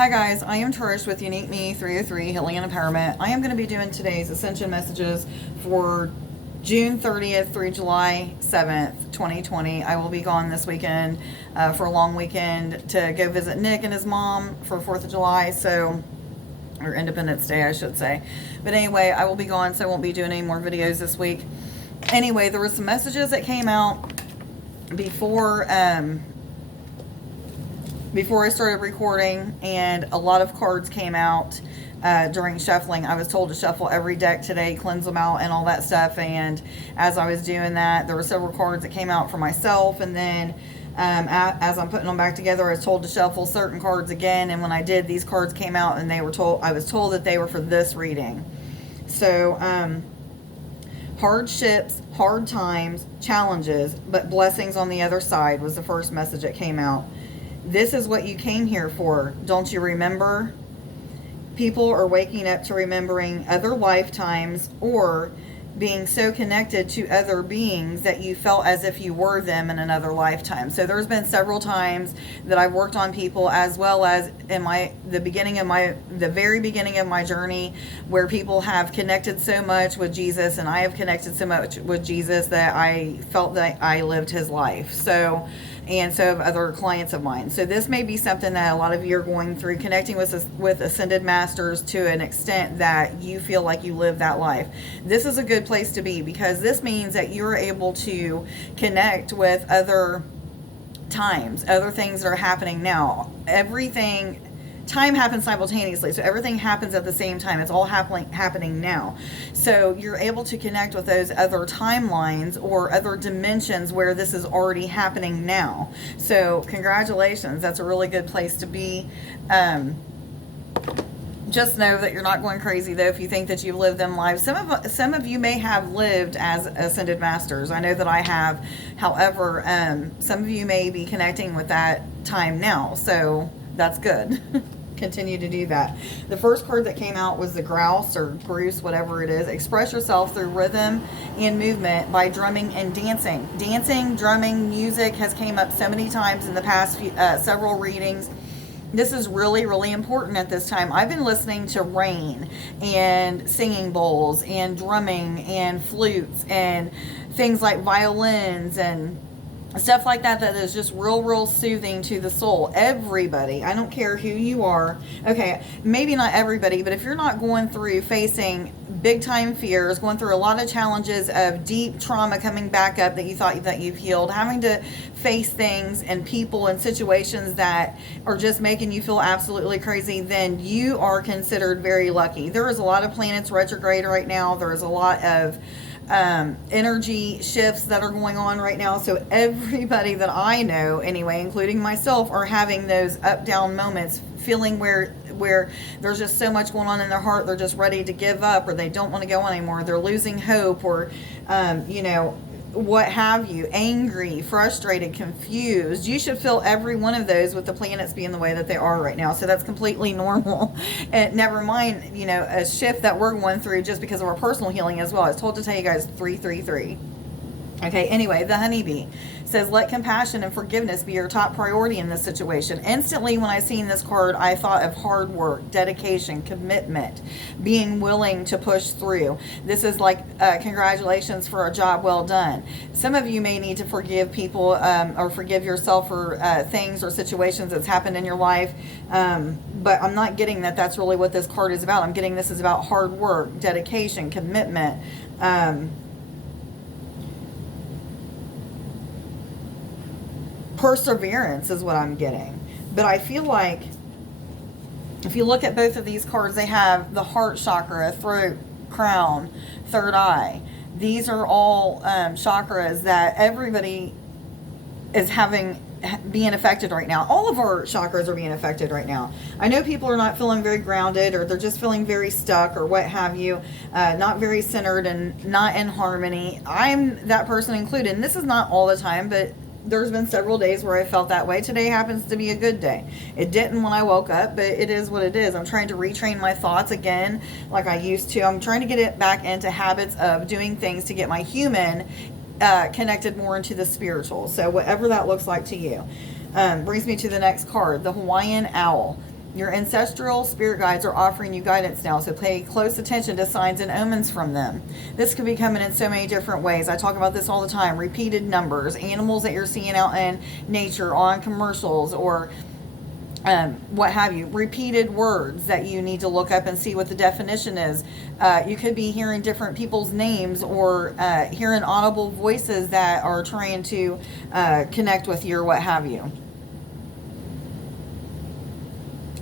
Hi guys, I am Trish with Unique Me 303 Healing and Empowerment. I am going to be doing today's Ascension Messages for June 30th through July 7th, 2020. I will be gone this weekend for a long weekend to go visit Nick and his mom for 4th of July, or Independence Day, I should say. But anyway, I will be gone, so I won't be doing any more videos this week. Anyway, there were some messages that came out before I started recording, and a lot of cards came out during shuffling. I was told to shuffle every deck today, cleanse them out and all that stuff, and as I was doing that, there were several cards that came out for myself, and then as I'm putting them back together, I was told to shuffle certain cards again, and when I did, these cards came out, and I was told that they were for this reading. So hardships, hard times, challenges, but blessings on the other side was the first message that came out. This is what you came here for. Don't you remember? People are waking up to remembering other lifetimes or being so connected to other beings that you felt as if you were them in another lifetime. So there's been several times that I've worked on people, as well as in the very beginning of my journey, where people have connected so much with Jesus, and I have connected so much with Jesus that I felt that I lived his life. And so have other clients of mine. So this may be something that a lot of you are going through, connecting with ascended masters to an extent that you feel like you live that life. This is a good place to be, because this means that you're able to connect with other times, other things that are happening now. Time happens simultaneously, so everything happens at the same time. It's all happening now. So you're able to connect with those other timelines or other dimensions where this is already happening now. So congratulations, that's a really good place to be. Just know that you're not going crazy, though, if you think that you've lived them lives. Some of you may have lived as ascended masters. I know that I have. However, some of you may be connecting with that time now, so that's good. Continue to do that. The first card that came out was the grouse or grouse, whatever it is. Express yourself through rhythm and movement by drumming and dancing. Dancing, drumming, music has came up so many times in the past several readings. This is really, really important at this time. I've been listening to rain and singing bowls and drumming and flutes and things like violins and stuff like that is just real soothing to the soul. Everybody, I don't care who you are, okay, maybe not everybody, but if you're not going through facing big time fears, going through a lot of challenges of deep trauma coming back up that you thought that you've healed, having to face things and people and situations that are just making you feel absolutely crazy, then you are considered very lucky. There is a lot of planets retrograde right now. There is a lot of energy shifts that are going on right now. So everybody that I know, anyway, including myself, are having those up down moments, feeling where there's just so much going on in their heart, they're just ready to give up, or they don't want to go on anymore, they're losing hope, or what have you, angry, frustrated, confused. You should feel every one of those with the planets being the way that they are right now. So that's completely normal. And never mind, a shift that we're going through just because of our personal healing as well. I was told to tell you guys 333. Okay, anyway, the honeybee says, let compassion and forgiveness be your top priority in this situation. Instantly, when I seen this card, I thought of hard work, dedication, commitment, being willing to push through. This is like congratulations for a job well done. Some of you may need to forgive people or forgive yourself for things or situations that's happened in your life, but I'm not getting that that's really what this card is about. I'm getting this is about hard work, dedication, commitment, perseverance is what I'm getting. But I feel like if you look at both of these cards, they have the heart chakra, throat, crown, third eye. These are all chakras that everybody is being affected right now. All of our chakras are being affected right now. I know people are not feeling very grounded, or they're just feeling very stuck, or what have you, not very centered and not in harmony. I'm that person included. And this is not all the time, but there's been several days where I felt that way. Today happens to be a good day. It didn't when I woke up, but it is what it is. I'm trying to retrain my thoughts again like I used to. I'm trying to get it back into habits of doing things to get my human connected more into the spiritual. So whatever that looks like to you. Brings me to the next card, the Hawaiian owl. Your ancestral spirit guides are offering you guidance now, so pay close attention to signs and omens from them. This could be coming in so many different ways. I talk about this all the time. Repeated numbers, animals that you're seeing out in nature, on commercials, or what have you. Repeated words that you need to look up and see what the definition is. You could be hearing different people's names, or hearing audible voices that are trying to connect with you, or what have you.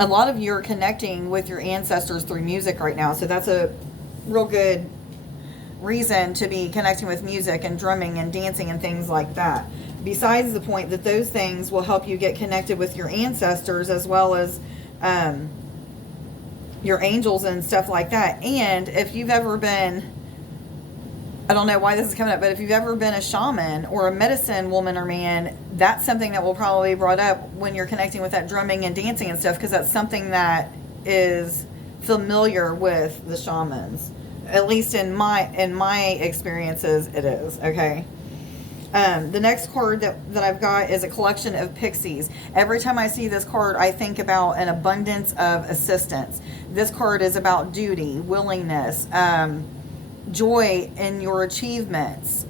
A lot of you are connecting with your ancestors through music right now, so that's a real good reason to be connecting with music and drumming and dancing and things like that. Besides the point that those things will help you get connected with your ancestors, as well as your angels and stuff like that. And if you've ever been, I don't know why this is coming up, but if you've ever been a shaman or a medicine woman or man, that's something that will probably be brought up when you're connecting with that drumming and dancing and stuff, because that's something that is familiar with the shamans. At least in my experiences, it is. Okay. The next card that I've got is a collection of pixies. Every time I see this card, I think about an abundance of assistance. This card is about duty, willingness, joy in your achievements,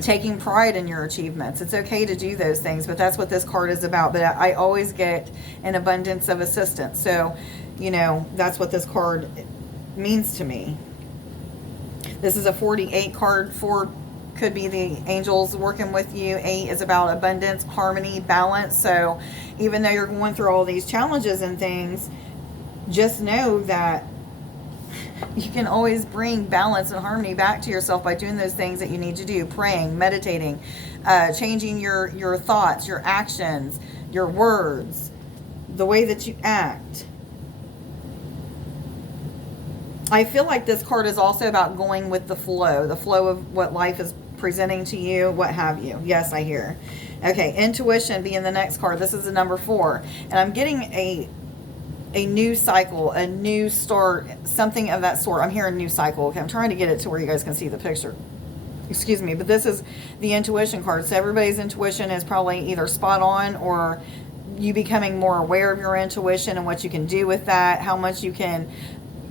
taking pride in your achievements. It's okay to do those things, but that's what this card is about. But I always get an abundance of assistance. So, you know, that's what this card means to me. This is a 48 card. 4 could be the angels working with you. 8 is about abundance, harmony, balance. So even though you're going through all these challenges and things, just know that you can always bring balance and harmony back to yourself by doing those things that you need to do. Praying, meditating, changing your thoughts, your actions, your words, the way that you act. I feel like this card is also about going with the flow of what life is presenting to you, what have you. Yes, I hear. Okay, intuition being the next card. This is a number 4. And I'm getting a new cycle, a new start, something of that sort. I'm hearing new cycle. Okay, I'm trying to get it to where you guys can see the picture. Excuse me, but this is the intuition card. So everybody's intuition is probably either spot on, or you becoming more aware of your intuition and what you can do with that, how much you can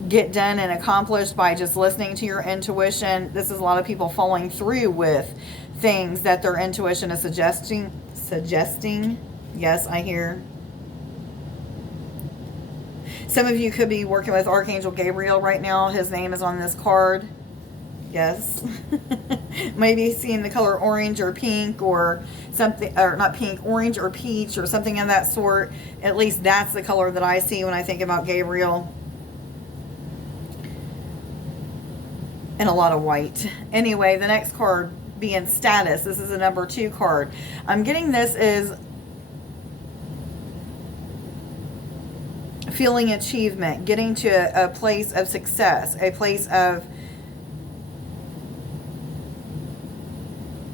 get done and accomplished by just listening to your intuition. This is a lot of people following through with things that their intuition is suggesting. Yes, I hear. Some of you could be working with Archangel Gabriel right now. His name is on this card. Yes. Maybe seeing the color orange or pink or something, or not pink, orange or peach or something of that sort. At least that's the color that I see when I think about Gabriel. And a lot of white. Anyway, the next card being status. This is a number 2 card. I'm getting this is feeling achievement, getting to a place of success, a place of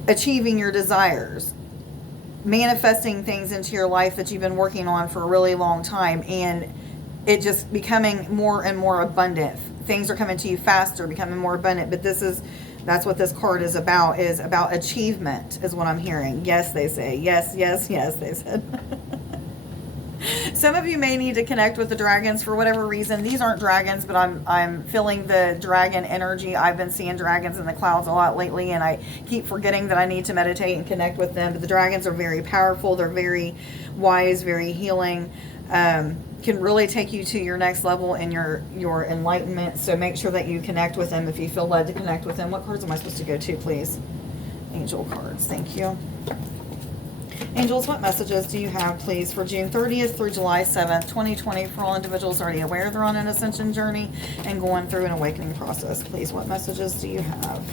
achieving your desires, manifesting things into your life that you've been working on for a really long time, and it just becoming more and more abundant. Things are coming to you faster, becoming more abundant. But that's what this card is about achievement, is what I'm hearing. Yes, they say. Yes, yes, yes, they said. Some of you may need to connect with the dragons for whatever reason. These aren't dragons, but I'm feeling the dragon energy. I've been seeing dragons in the clouds a lot lately, and I keep forgetting that I need to meditate and connect with them. But the dragons are very powerful. They're very wise, very healing. Can really take you to your next level in your enlightenment. So make sure that you connect with them if you feel led to connect with them. What cards am I supposed to go to, please? Angel cards. Thank you. Angels, what messages do you have, please, for June 30th through July 7th, 2020, for all individuals already aware they're on an ascension journey and going through an awakening process? Please, what messages do you have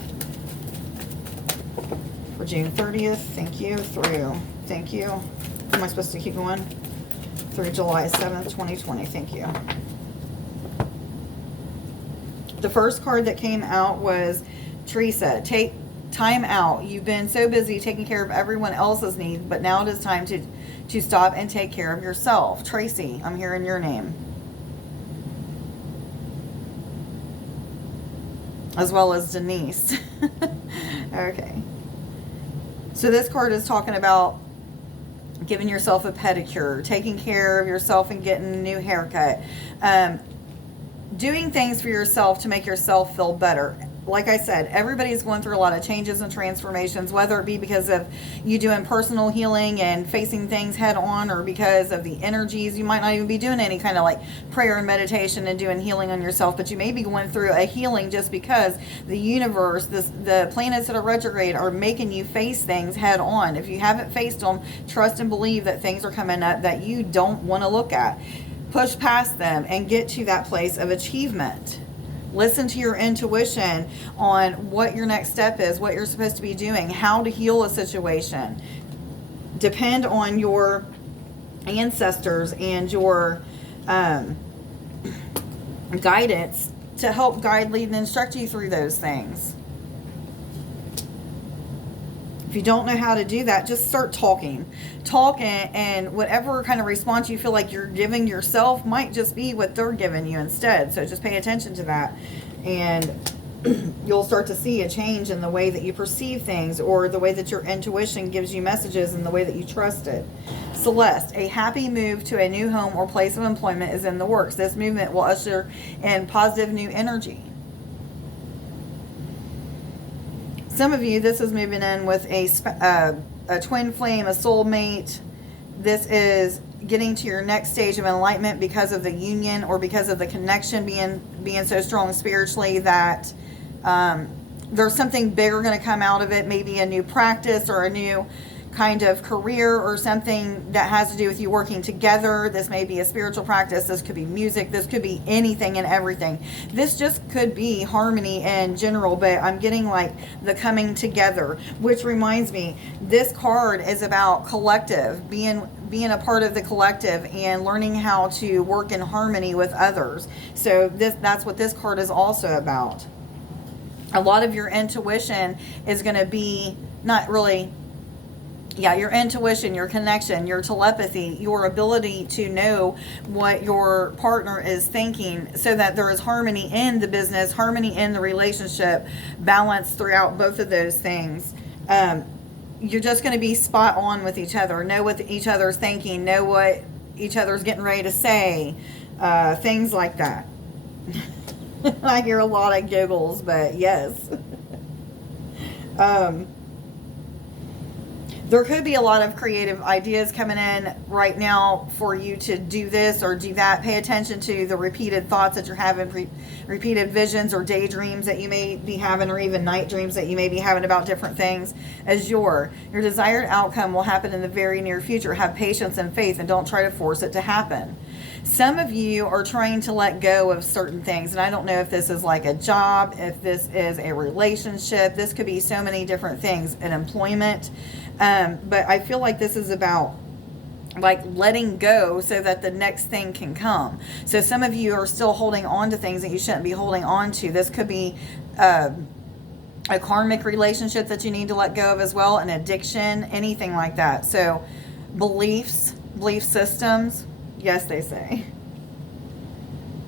for June 30th? Thank you. Thank you. Am I supposed to keep going? Through July 7th, 2020. Thank you. The first card that came out was Teresa. Take time out. You've been so busy taking care of everyone else's needs, but now it is time to stop and take care of yourself. Tracy, I'm hearing your name. As well as Denise. Okay. So this card is talking about giving yourself a pedicure, taking care of yourself and getting a new haircut, doing things for yourself to make yourself feel better. Like I said, everybody's going through a lot of changes and transformations, whether it be because of you doing personal healing and facing things head on, or because of the energies. You might not even be doing any kind of like prayer and meditation and doing healing on yourself, but you may be going through a healing just because the universe, the planets that are retrograde are making you face things head on. If you haven't faced them, trust and believe that things are coming up that you don't want to look at. Push past them and get to that place of achievement. Listen to your intuition on what your next step is, what you're supposed to be doing, how to heal a situation. Depend on your ancestors and your guidance to help guide, lead, and instruct you through those things. If you don't know how to do that, just start talking, and whatever kind of response you feel like you're giving yourself might just be what they're giving you instead. So just pay attention to that, and you'll start to see a change in the way that you perceive things, or the way that your intuition gives you messages, and the way that you trust it. Celeste, a happy move to a new home or place of employment is in the works. This movement will usher in positive new energy. Some of you, this is moving in with a twin flame, a soulmate. This is getting to your next stage of enlightenment because of the union, or because of the connection being so strong spiritually that there's something bigger going to come out of it. Maybe a new practice or a new kind of career, or something that has to do with you working together. This may be a spiritual practice. This could be music. This could be anything and everything. This just could be harmony in general, but I'm getting like the coming together, which reminds me, this card is about collective, being a part of the collective and learning how to work in harmony with others. So that's what this card is also about. A lot of your intuition is going to be not really, your intuition, your connection, your telepathy, your ability to know what your partner is thinking, so that there is harmony in the business, harmony in the relationship, balance throughout both of those things. You're just going to be spot on with each other, know what each other's thinking, know what each other's getting ready to say, things like that. I hear a lot of giggles, but yes. There could be a lot of creative ideas coming in right now for you to do this or do that. Pay attention to the repeated thoughts that you're having, repeated visions or daydreams that you may be having, or even night dreams that you may be having about different things. As your desired outcome will happen in the very near future. Have patience and faith, and don't try to force it to happen. Some of you are trying to let go of certain things, and I don't know if this is like a job, if this is a relationship. This could be so many different things, an employment. But I feel like this is about like letting go so that the next thing can come. So some of you are still holding on to things that you shouldn't be holding on to. This could be a karmic relationship that you need to let go of as well, an addiction, anything like that. So belief systems, yes, they say.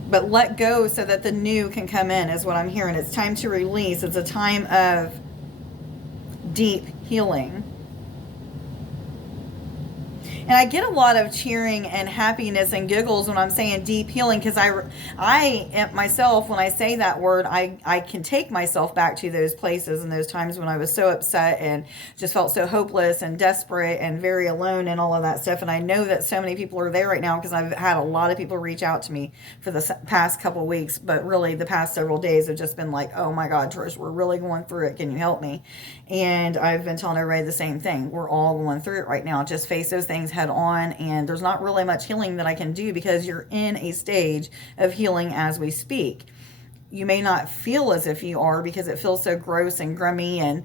But let go so that the new can come in is what I'm hearing. It's time to release. It's a time of deep healing. And I get a lot of cheering and happiness and giggles when I'm saying deep healing, because I myself, when I say that word, I can take myself back to those places and those times when I was so upset and just felt so hopeless and desperate and very alone and all of that stuff. And I know that so many people are there right now, because I've had a lot of people reach out to me for the past couple of weeks, but really the past several days have just been like, oh my God, Trish, we're really going through it. Can you help me? And I've been telling everybody the same thing. We're all going through it right now. Just face those things head on, and there's not really much healing that I can do, because you're in a stage of healing as we speak. You may not feel as if you are, because it feels so gross and grummy and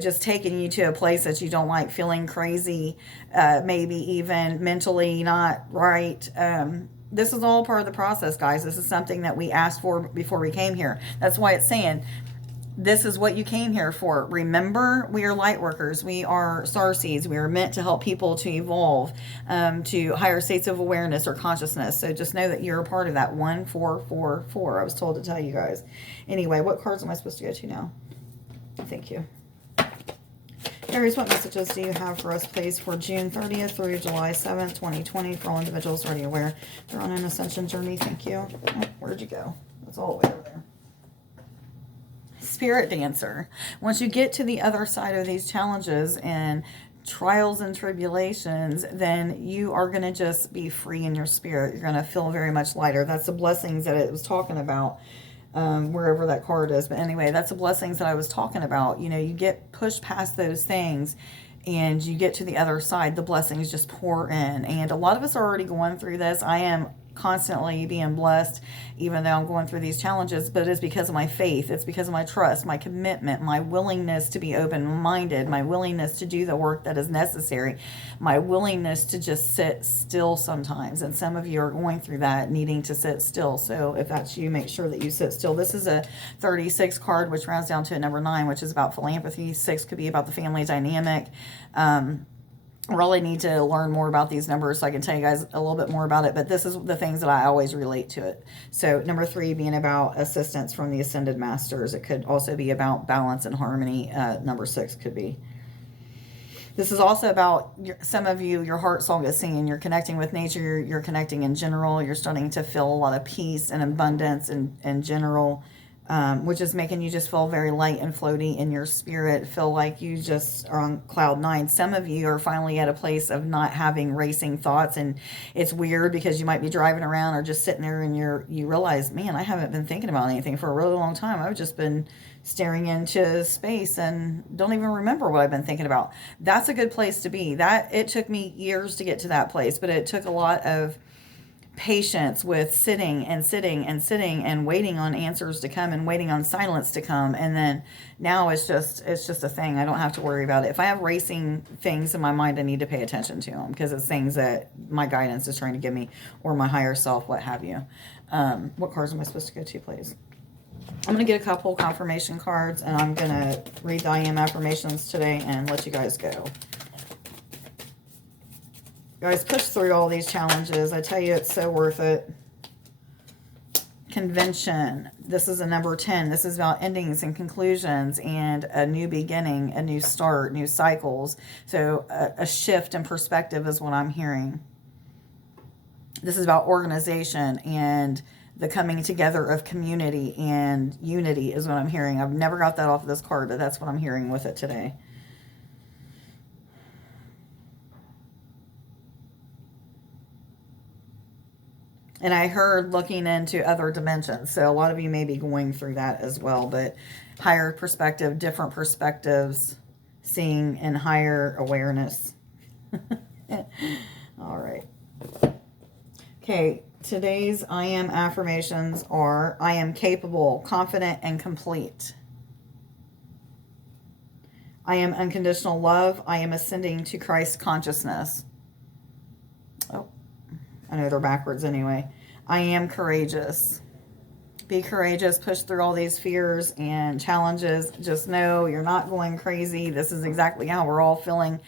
just taking you to a place that you don't like, feeling crazy, maybe even mentally not right. This is all part of the process, guys. This is something that we asked for before we came here. That's why it's saying this is what you came here for. Remember, we are light workers. We are star seeds. We are meant to help people to evolve to higher states of awareness or consciousness. So just know that you're a part of that. 1444. I was told to tell you guys. Anyway, what cards am I supposed to go to now? Thank you. Aries, what messages do you have for us, please, for June 30th through July 7th, 2020, for all individuals already aware they're on an ascension journey? Thank you. Oh, where'd you go? That's all the way over there. Spirit dancer. Once you get to the other side of these challenges and trials and tribulations, then you are going to just be free in your spirit. You're going to feel very much lighter. That's the blessings that it was talking about, wherever that card is. But anyway, that's the blessings that I was talking about. You know, you get pushed past those things and you get to the other side, the blessings just pour in. And a lot of us are already going through this. I am constantly being blessed, even though I'm going through these challenges, but it's because of my faith. It's because of my trust, my commitment, my willingness to be open-minded, my willingness to do the work that is necessary, my willingness to just sit still sometimes. And some of you are going through that, needing to sit still. So if that's you, make sure that you sit still. This is a 36 card, which rounds down to a number 9, which is about philanthropy. 6 could be about the family dynamic. Really need to learn more about these numbers so I can tell you guys a little bit more about it, but this is the things that I always relate to it. So number 3 being about assistance from the Ascended Masters. It could also be about balance and harmony. Number 6 could be. This is also about some of you, your heart song is singing. You're connecting with nature. You're connecting in general. You're starting to feel a lot of peace and abundance in general. Which is making you just feel very light and floaty in your spirit, feel like you just are on cloud 9. Some of you are finally at a place of not having racing thoughts, and it's weird because you might be driving around or just sitting there and you realize, man, I haven't been thinking about anything for a really long time. I've just been staring into space and don't even remember what I've been thinking about. That's a good place to be. It took me years to get to that place, but it took a lot of patience with sitting and sitting and sitting and waiting on answers to come and waiting on silence to come. And then now it's just a thing. I don't have to worry about it. If I have racing things in my mind, I need to pay attention to them because it's things that my guidance is trying to give me, or my higher self, what have you. What cards am I supposed to go to, please? I'm going to get a couple confirmation cards, and I'm going to read the I Am Affirmations today and let you guys go. Guys, push through all these challenges. I tell you, it's so worth it. Convention. This is a number 10. This is about endings and conclusions and a new beginning, a new start, new cycles. So a shift in perspective is what I'm hearing. This is about organization and the coming together of community and unity is what I'm hearing. I've never got that off of this card, but that's what I'm hearing with it today. And I heard looking into other dimensions. So a lot of you may be going through that as well. But higher perspective, different perspectives, seeing in higher awareness. All right. Okay, today's I Am affirmations are: I am capable, confident, and complete. I am unconditional love. I am ascending to Christ consciousness. Oh, I know they're backwards anyway. I am courageous. Be courageous. Push through all these fears and challenges. Just know you're not going crazy. This is exactly how we're all feeling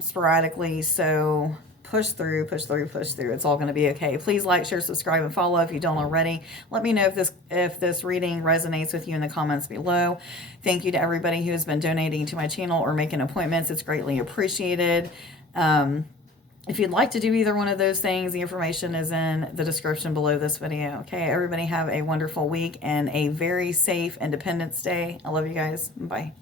sporadically. So push through, push through, push through. It's all going to be okay. Please like, share, subscribe, and follow if you don't already. Let me know if this reading resonates with you in the comments below. Thank you to everybody who has been donating to my channel or making appointments. It's greatly appreciated. If you'd like to do either one of those things, the information is in the description below this video. Okay, everybody have a wonderful week and a very safe Independence Day. I love you guys. Bye.